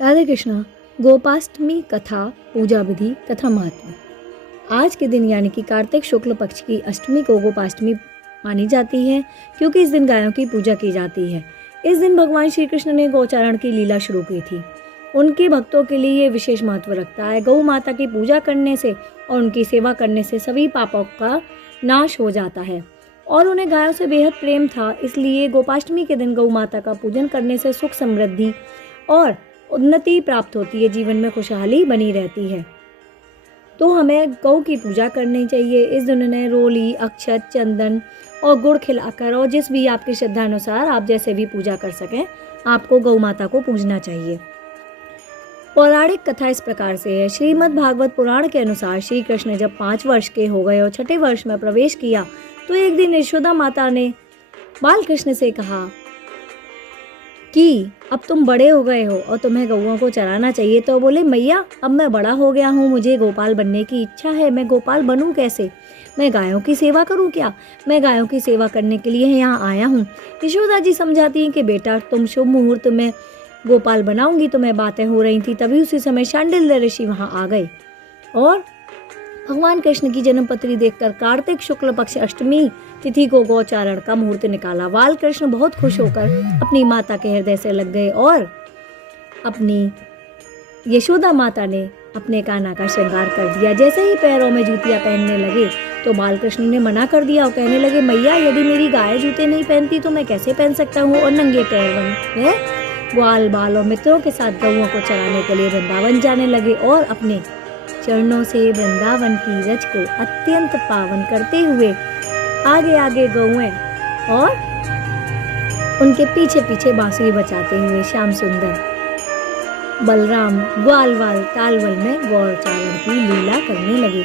राधे कृष्णा। गोपाष्टमी कथा, पूजा विधि तथा महत्व। आज के दिन यानी कि कार्तिक शुक्ल पक्ष की अष्टमी को गोपाष्टमी मानी जाती है, क्योंकि इस दिन गायों की पूजा की जाती है। इस दिन भगवान श्री कृष्ण ने गौचारण की लीला शुरू की थी। उनके भक्तों के लिए ये विशेष महत्व रखता है। गौ माता की पूजा करने से और उनकी सेवा करने से सभी पापों का नाश हो जाता है और उन्हें गायों से बेहद प्रेम था। इसलिए गोपाष्टमी के दिन गौ माता का पूजन करने से सुख, समृद्धि और उन्नति प्राप्त होती है, जीवन में खुशहाली बनी रहती है। तो हमें गौ की पूजा करनी चाहिए। इस दिन उन्हें रोली, अक्षत, चंदन और गुड़ खिलाकर और जिस भी आपकी श्रद्धा अनुसार आप जैसे भी पूजा कर सकें, आपको गौ माता को पूजना चाहिए। पौराणिक कथा इस प्रकार से है। श्रीमद् भागवत पुराण के अनुसार श्री कृष्ण जब 5 वर्ष के हो गए और छठे वर्ष में प्रवेश किया तो एक दिन यशोदा माता ने बाल कृष्ण से कहा कि अब तुम बड़े हो गए हो और तुम्हें गौओं को चराना चाहिए। तो बोले, मैया अब मैं बड़ा हो गया हूँ, मुझे गोपाल बनने की इच्छा है। मैं गोपाल बनूँ कैसे? मैं गायों की सेवा करूँ क्या? मैं गायों की सेवा करने के लिए यहाँ आया हूँ। यशोदा जी समझाती हैं कि बेटा, तुम शुभ मुहूर्त में गोपाल बनाऊंगी। तो मैं बातें हो रही थी, तभी उसी समय शांडिल्य ऋषि वहाँ आ गए और भगवान कृष्ण की जन्मपत्री देखकर कार्तिक शुक्ल पक्ष अष्टमी तिथि को गौचारण का मुहूर्त निकाला। बाल कृष्ण बहुत खुश होकर अपनी माता के हृदय से लग गए और अपनी यशोदा माता ने अपने कान्हा का श्रृंगार कर दिया। जैसे ही पैरों में जूतियां पहनने लगे तो बाल कृष्ण ने मना कर दिया और कहने लगे, मैया यदि मेरी गाय जूते नहीं पहनती तो मैं कैसे पहन सकता हूँ? और नंगे पैर में ग्वाल बाल और मित्रों के साथ गौओं को चराने के लिए वृंदावन जाने लगे और अपने चरणों से वृंदावन की रज को अत्यंत पावन करते हुए आगे आगे गौएं और उनके पीछे पीछे बांसुरी बजाते हुए श्याम सुंदर बलराम ग्वालवाल तालवल में गौचारण की लीला करने लगे।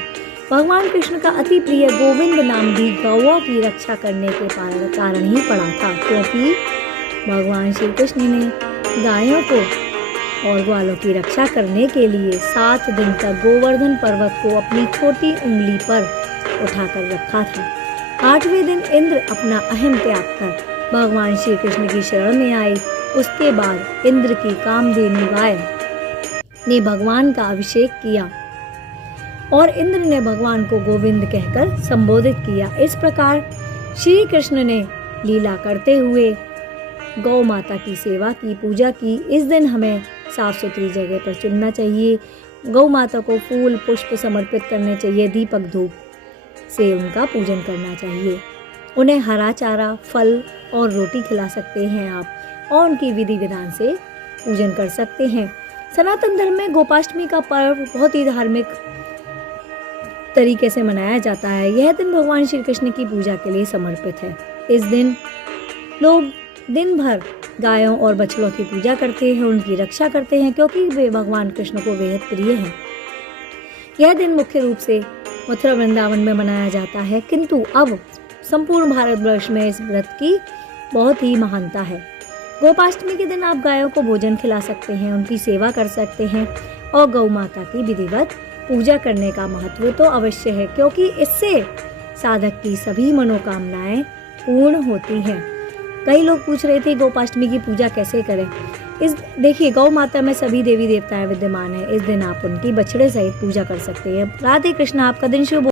भगवान कृष्ण का अति प्रिय गोविंद नाम भी गौओं की रक्षा करने के कारण ही पड़ा था, क्योंकि भगवान श्री कृष्ण ने गायों को और ग्वालों की रक्षा करने के लिए 7 दिन तक गोवर्धन पर्वत को अपनी छोटी उंगली पर उठाकर रखा था। 8वें दिन इंद्र अपना अहम त्याग कर भगवान श्री कृष्ण की शरण में आए। उसके बाद इंद्र की कामधेनु गाय ने भगवान का अभिषेक किया और इंद्र ने भगवान को गोविंद कहकर संबोधित किया। इस प्रकार श्री कृष्ण ने लीला करते हुए गौ माता की सेवा की, पूजा की। इस दिन हमें साफ सुथरी जगह पर चुनना चाहिए। गौ माता को फूल पुष्प समर्पित करने चाहिए। दीपक धूप से उनका पूजन करना चाहिए। उन्हें हरा चारा, फल और रोटी खिला सकते हैं आप और उनकी विधि विधान से पूजन कर सकते हैं। सनातन धर्म में गोपाष्टमी का पर्व बहुत ही धार्मिक तरीके से मनाया जाता है। यह दिन भगवान श्री कृष्ण की पूजा के लिए समर्पित है। इस दिन लोग दिन भर गायों और बछड़ों की पूजा करते हैं, उनकी रक्षा करते हैं, क्योंकि वे भगवान कृष्ण को बेहद प्रिय हैं। यह दिन मुख्य रूप से मथुरा वृंदावन में मनाया जाता है, किंतु अब संपूर्ण भारतवर्ष में इस व्रत की बहुत ही महानता है। गोपाष्टमी के दिन आप गायों को भोजन खिला सकते हैं, उनकी सेवा कर सकते हैं और गौ माता की विधिवत पूजा करने का महत्व तो अवश्य है, क्योंकि इससे साधक की सभी मनोकामनाएं पूर्ण होती हैं। कई लोग पूछ रहे थे गोपाष्टमी की पूजा कैसे करें। देखिए, गौ माता में सभी देवी देवताएं विद्यमान है। इस दिन आप उनकी बछड़े सहित पूजा कर सकते हैं। राधे कृष्णा। आपका दिन शुभ हो।